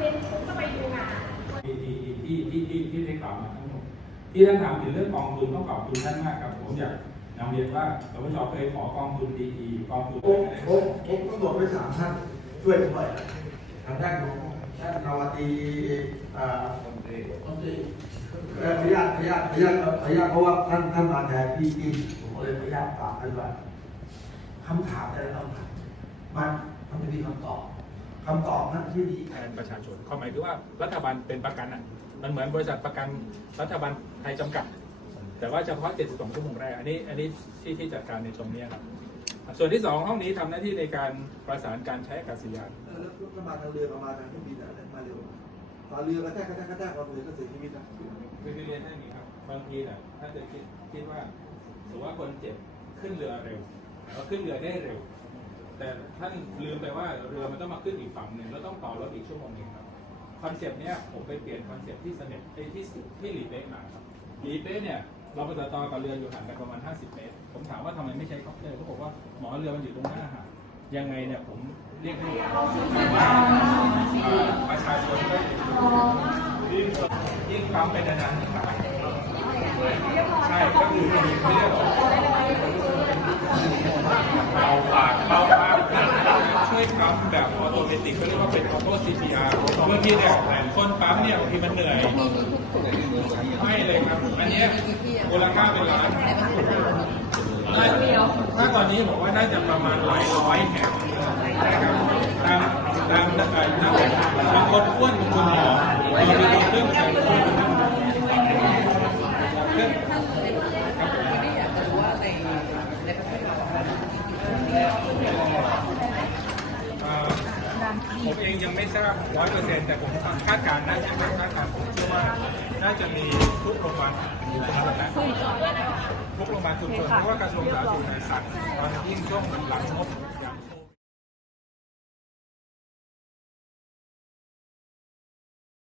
เป็นผมก็ไปดูงานที่ที่ที่ที่ที่ได้กล่าวมาทั้งหมดที่ท่านถามถึงเรื่องกองทุนต้องขอบคุณท่านมากครับผมอยากนำเรียนว่าสปชเคยขอกองทุนดีๆกองทุนผมผมผมก็บอกไปสามท่านช่วยผมหน่อยทางด้านของท่านนาวตีอ่าคนตรีคนตรีเอ่อขออนุญาตขออนุญาตขออนุญาตขออนุญาตเพราะว่าท่านท่านมาแทนพี่จริงผมเลยขออนุญาตฝากท่านว่าคำถามแต่ละคำถามมันมันจะมีคำตอบ คำตอบนั้นที่ดีแทนประชาชนความหมายคือว่ารัฐบาลเป็นประกันอะ มันเหมือนบริษัทประกันรัฐบาลไทยจำกัด แต่ว่าเฉพาะ 72 ชั่วโมงแรก อันนี้ อันนี้ที่ที่จัดการในตรงนี้ครับ ส่วนที่ 2 ห้องนี้ทำหน้าที่ในการประสานการใช้อากาศยานเออแล้วก็มาทางเรือมามาทางเครื่องบินอะไรมาเร็วฝาเรือกระแทกกระแทกกระแทกความเรือก็เสียชีวิตนะคือเรียนให้อย่างนี้ครับ บางทีน่ะถ้าจะคิดคิดว่าสมมติว่าคนเจ็บขึ้นเรือเร็วเราขึ้นเรือได้เร็ว แต่ท่านลืมไปว่าเรือมันต้องมาขึ้นอีกฝั่งหนึ่งแล้วต้องต่อรถอีกชั่วโมงหนึ่งครับคอนเซปต์เนี้ยผมไปเปลี่ยนคอนเซปต์ที่เสน็จไอ้ที่ที่หลีเป๊ะมาครับหลีเป๊ะเนี่ยเราไปต่อต่อกับเรืออยู่ห่างกันประมาณ 50 เมตร ผมถามว่าทำไมไม่ใช้คอปเตอร์เขาบอกว่าหมอเรือมันอยู่ตรงหน้าหาดยังไงเนี่ยผมเรียกให้ประชาชนก็ยิ่งปั๊มไปนานๆยิ่งตายใช่ก็คือไม่ได้หรอกเบาปากเบาปากช่วยปั๊มแบบออโตเมติกก็ เรียกว่เป็นออโต้ CPR บางทีเนี่ยคนปั๊มเนี่ยบางทีมันเหนื่อยไม่เลยครับ อันเนี้ยมูลค่าเป็นล้านถ้าตอนนี้บอกว่าน่าจะประมาณหลายร้อยแห่งนะครับตามตามนัการนักบางคนอ้วนบางคนหอมบางคนเรื่องใช้เครื่องเอ่อ ผมเองยังไม่ทราบร้อยเปอร์เซ็นต์แต่ผมคาดการณ์น่าจะเป็นคาดการณ์ผมเชื่อว่าน่าจะมีทุกโรงพยาบาลอยู่ตรงนั้นนะทุกโรงพยาบาลชุมชนเพราะว่ากระทรวงสาธารณสุขในยสั่งตอนยิ่งช่วงหลังงบอย่าง